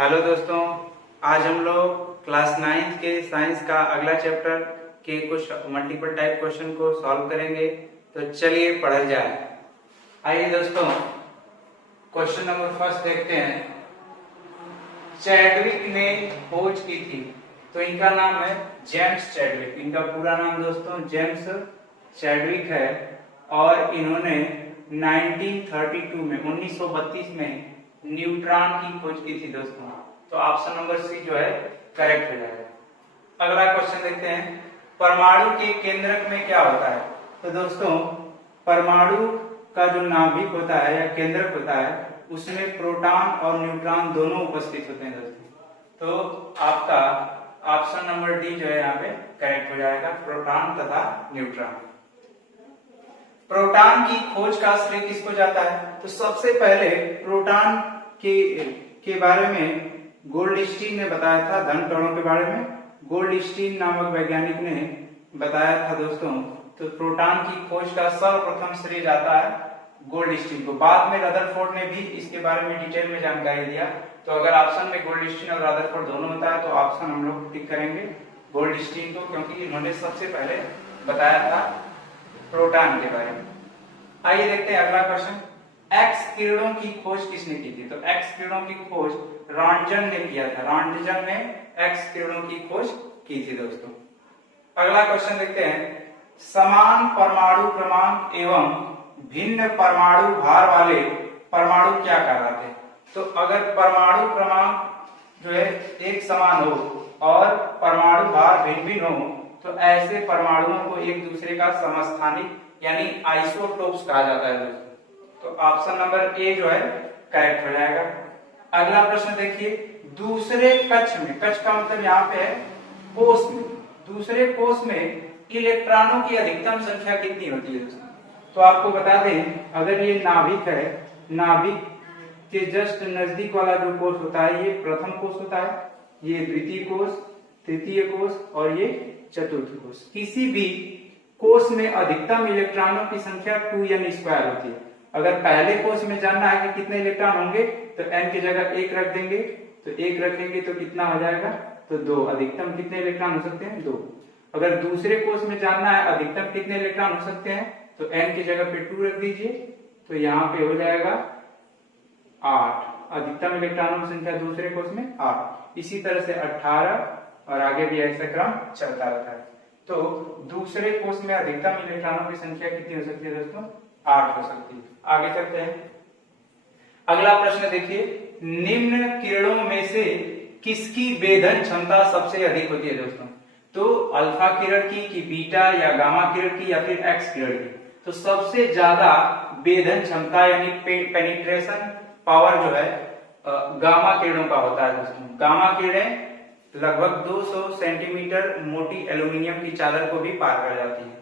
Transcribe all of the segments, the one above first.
Hello दोस्तों, आज हम लोग क्लास 9 के साइंस का अगला चैप्टर के कुछ मल्टीपल टाइप क्वेश्चन को सॉल्व करेंगे। तो चलिए पढ़ल जाए। आइए दोस्तों, क्वेश्चन नंबर फर्स्ट देखते हैं। चैडविक ने खोज की थी, तो इनका नाम है जेम्स चैडविक। इनका पूरा नाम दोस्तों जेम्स चैडविक है और इन्होंने 1932 में न्यूट्रॉन की खोज की थी दोस्तों। तो ऑप्शन नंबर सी जो है करेक्ट हो जाएगा। अगला क्वेश्चन देखते हैं, परमाणु के केंद्रक में क्या होता है। तो दोस्तों, परमाणु का जो नाभिक होता है या केंद्रक होता है उसमें प्रोटॉन और न्यूट्रॉन दोनों उपस्थित होते हैं दोस्तों। तो आपका ऑप्शन नंबर डी जो है यहाँ पे करेक्ट हो जाएगा, प्रोटॉन तथा न्यूट्रॉन। प्रोटॉन की खोज का श्रेय किसको जाता है। तो सबसे पहले प्रोटॉन के बारे में गोल्डस्टीन ने बताया था। धन कणों के बारे में गोल्डस्टीन नामक वैज्ञानिक ने बताया था दोस्तों। तो प्रोटॉन की खोज का सर्वप्रथम श्रेय जाता है गोल्डस्टीन को। बाद में रदरफोर्ड ने भी इसके बारे में डिटेल में जानकारी दिया। तो अगर ऑप्शन में गोल्डस्टीन और रदरफोर्ड दोनों होता है तो ऑप्शन हम लोग टिक करेंगे गोल्डस्टीन को, क्योंकि इन्होंने सबसे पहले बताया था प्रोटॉन के बारे में। आइए देखते हैं अगला क्वेश्चन, एक्स किरणों की खोज किसने की थी। तो एक्स किरणों की खोज रॉन्टजन ने किया था। रॉन्टजन ने एक्स किरणों की खोज की थी दोस्तों। अगला क्वेश्चन देखते हैं, समान परमाणु क्रमांक एवं भिन्न परमाणु भार वाले परमाणु क्या कहलाते हैं। तो अगर परमाणु क्रमांक जो है एक समान हो और परमाणु भार भिन्न भिन्न हो तो ऐसे परमाणुओं को एक दूसरे का समस्थानिक यानी आइसोटोप्स कहा जाता है दोस्तों। तो ऑप्शन नंबर ए जो है करेक्ट हो जाएगा। अगला प्रश्न देखिए, दूसरे कक्ष में, कक्ष का मतलब यहाँ पे है कोष में, दूसरे कोष में इलेक्ट्रॉनों की अधिकतम संख्या कितनी होती है दोस्तों। तो आपको बता दें, अगर ये नाभिक है, नाभिक के जस्ट नजदीक वाला जो कोष होता है ये प्रथम कोष होता है, ये द्वितीय कोष, तृतीय कोष और ये चतुर्थ कोष। किसी भी कोष में अधिकतम इलेक्ट्रॉनों की संख्या 2n² होती है। अगर पहले कोष में जानना है कि कितने इलेक्ट्रॉन होंगे तो n की जगह 1 रख देंगे, तो 1 रखेंगे तो कितना हो जाएगा, तो 2। अधिकतम कितने इलेक्ट्रॉन हो सकते हैं, 2। अगर दूसरे कोष में जानना है अधिकतम कितने इलेक्ट्रॉन हो सकते हैं तो n की जगह पे 2 रख दीजिए, तो यहाँ पे हो जाएगा 8। अधिकतम इलेक्ट्रॉनों की संख्या दूसरे कोष में 8। इसी तरह से 18 और आगे भी ऐसा क्रम चलता रहता है। तो दूसरे कोष में अधिकतम इलेक्ट्रॉनों की संख्या कितनी हो सकती है दोस्तों, 8 हो सकती है। आगे चलते हैं। अगला प्रश्न देखिए, निम्न किरणों में से किसकी वेधन क्षमता सबसे अधिक होती है दोस्तों। तो अल्फा किरण की, कि बीटा या गामा किरण की या फिर एक्स किरण की। तो सबसे ज्यादा वेधन क्षमता यानी पेनिट्रेशन पावर जो है गामा किरणों का होता है दोस्तों। गामा किरणें लगभग 200 सेंटीमीटर मोटी एल्यूमिनियम की चादर को भी पार कर जाती है।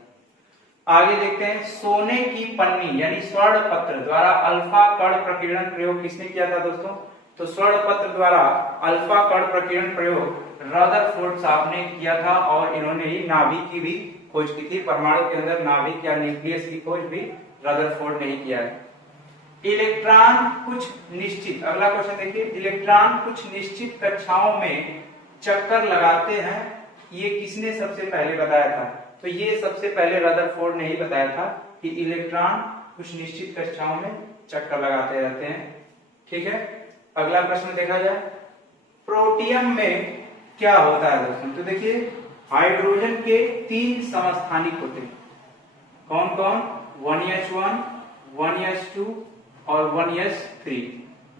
आगे देखते हैं, सोने की पन्नी यानी स्वर्ण पत्र द्वारा अल्फा कण प्रकीर्णन प्रयोग किसने किया था दोस्तों। तो स्वर्ण पत्र द्वारा अल्फा कण प्रकीर्णन प्रयोग रदरफोर्ड साहब ने किया था और इन्होंने ही नाभिक की भी खोज की थी। परमाणु के अंदर नाभिक या न्यूक्लियस की खोज भी रदरफोर्ड ने ही किया है। इलेक्ट्रॉन कुछ निश्चित, अगला क्वेश्चन देखिए, इलेक्ट्रॉन कुछ निश्चित कक्षाओं में चक्कर लगाते हैं, ये किसने सबसे पहले बताया था। तो ये सबसे पहले रदरफोर्ड ने ही बताया था कि इलेक्ट्रॉन कुछ निश्चित कक्षाओं में चक्कर लगाते रहते हैं। ठीक है, अगला प्रश्न देखा जाए, प्रोटियम में क्या होता है दोस्तों। तो देखिए, हाइड्रोजन के 3 समस्थानिक होते हैं। कौन कौन, 1s1, 1s2 और 1s3।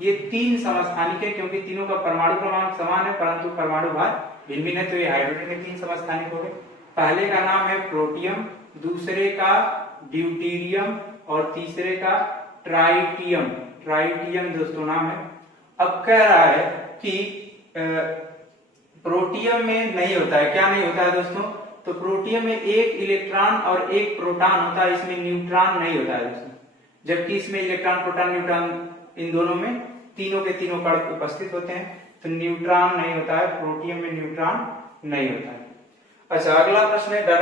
ये 3 समस्थानिक है क्योंकि तीनों का परमाणु क्रमांक समान है परंतु परमाणु भार भिन्न भिन्न है। तो ये हाइड्रोजन के 3 समस्थानिक हो गए। पहले का नाम है प्रोटियम, दूसरे का ड्यूटेरियम और तीसरे का ट्राइटियम। ट्राइटियम दोस्तों नाम है। अब कह रहा है कि प्रोटियम में नहीं होता है। क्या नहीं होता है दोस्तों। तो प्रोटियम में एक इलेक्ट्रॉन और एक प्रोटॉन होता है, इसमें न्यूट्रॉन नहीं होता है दोस्तों। जबकि इसमें इलेक्ट्रॉन प्रोटॉन न्यूट्रॉन इन दोनों में तीनों के तीनों कण उपस्थित होते हैं। तो न्यूट्रॉन नहीं होता है, प्रोटियम में न्यूट्रॉन नहीं होता है। अच्छा, अगला प्रश्न है, डॉट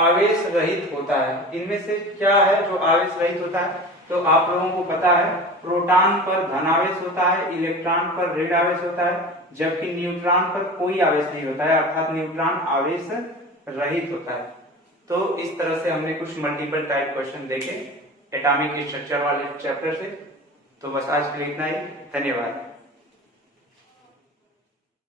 आवेश रहित होता है। इनमें से क्या है जो आवेश रहित होता है। तो आप लोगों को पता है प्रोटॉन पर धन आवेश होता है, इलेक्ट्रॉन पर ऋण आवेश होता है, जबकि न्यूट्रॉन पर कोई आवेश नहीं होता है, अर्थात न्यूट्रॉन आवेश रहित होता है। तो इस तरह से हमने कुछ मल्टीपल टाइप क्वेश्चन देखे एटॉमिक स्ट्रक्चर वाले चैप्टर से। तो बस आज के लिए इतना ही, धन्यवाद।